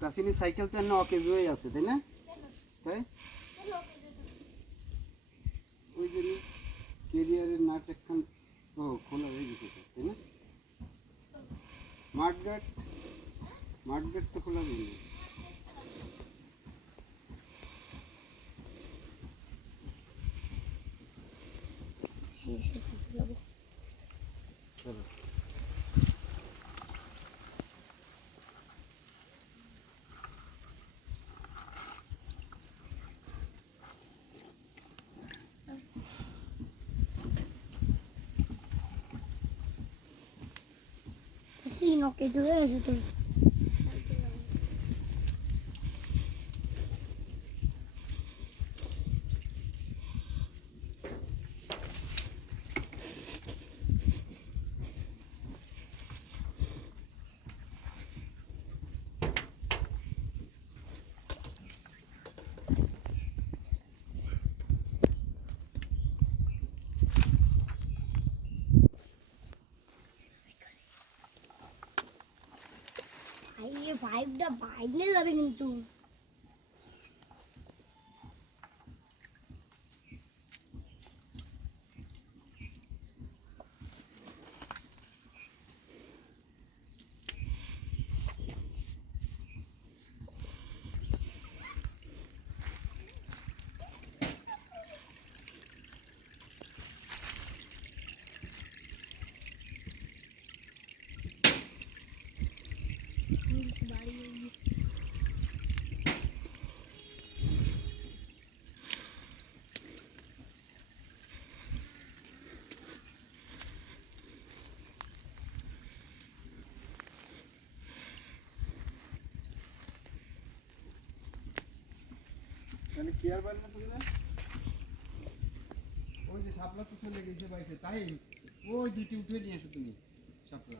চাষিনী cycle তো না অকেজ হয়ে আছে তাই না? তাই ওই জন্য কেরিয়ারের নাট একখান খোলা হয়ে গেছে তাই না? মাঠঘাট তো খোলা নেই। চলো Sí, no, que tú debes de ये भाइबটা ভাইগনে যাবে কিন্তু মানে কি আর বাড়ি না তুমি না ওই যে শাপলা তো চলে গেছে বাইরে তাই ওই দুটি উঠে নিয়ে এসো তুমি শাপলা